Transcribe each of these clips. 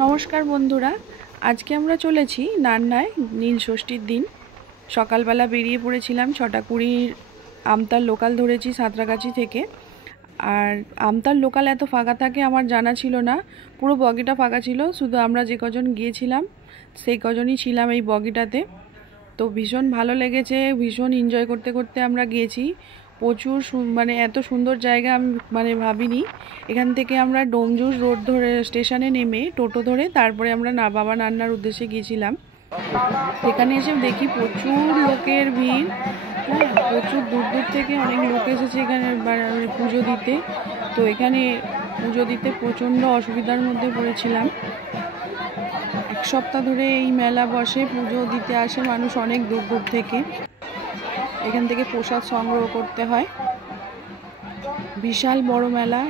নমস্কার বন্ধুরা, আজকে আমরা চলেছি নান্নায় নীল ষষ্ঠীর দিন। সকালবেলা বেরিয়ে পড়েছিলাম 6:20 আমতার লোকাল ধরেছি সাঁতরাগাছি থেকে। আর আমতার লোকাল এত ফাঁকা থাকে আমার জানা ছিল না, পুরো বগিটা ফাঁকা ছিল। শুধু আমরা যে কজন গিয়েছিলাম সেই কজনই ছিলাম এই বগিটাতে। তো ভীষণ ভালো লেগেছে, ভীষণ এনজয় করতে করতে আমরা গিয়েছি। প্রচুর মানে এত সুন্দর জায়গা আমি ভাবিনি। এখান থেকে আমরা ডোমজুর রোড ধরে স্টেশনে নেমে টোটো ধরে তারপরে আমরা বাবা নান্নার উদ্দেশ্যে গিয়েছিলাম। এখানে এসে দেখি প্রচুর লোকের ভিড়। হ্যাঁ, প্রচুর দূর দূর থেকে অনেক লোক এসেছে এখানে পুজো দিতে। তো এখানে পুজো দিতে প্রচণ্ড অসুবিধার মধ্যে পড়েছিলাম। এক সপ্তাহ ধরে এই মেলা বসে, পুজো দিতে আসে মানুষ অনেক দূর দূর থেকে। এখান থেকে প্রসাদ সংগ্রহ করতে হয়। বিশাল বড় মেলা,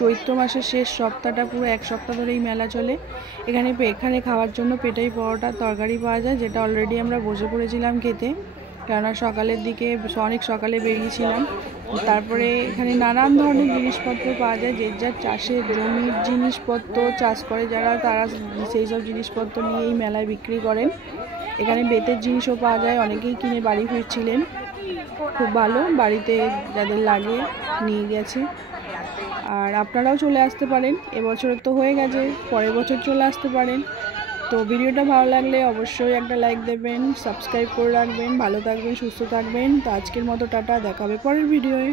চৈত্র মাসের শেষ সপ্তাহটা পুরো এক সপ্তাহ ধরে এই মেলা চলে। এখানে খাওয়ার জন্য পেটাই পরোটা তরকারি পাওয়া যায়, যেটা অলরেডি আমরা বসে পড়েছিলাম খেতে, কেননা সকালের দিকে অনেক সকালে বেরিয়েছিলাম। তারপরে এখানে নানান ধরনের জিনিসপত্র পাওয়া যায়, যে যার চাষের জমির জিনিসপত্র চাষ করে যারা, তারা সেই সব জিনিসপত্র নিয়ে এই মেলায় বিক্রি করেন। এখানে বেতের জিনিসও পাওয়া যায়, অনেকেই কিনে বাড়ি ফিরছিলেন। খুব ভালো, বাড়িতে যাদের লাগে নিয়ে গেছে। আর আপনারাও চলে আসতে পারেন, এবছরের তো হয়ে গেছে, পরের বছর চলে আসতে পারেন। তো ভিডিওটা ভালো লাগলে অবশ্যই একটা লাইক দেবেন, সাবস্ক্রাইব করে রাখবেন। ভালো থাকবেন, সুস্থ থাকবেন। তো আজকের মতো টাটা, দেখা হবে পরের ভিডিওয়ে।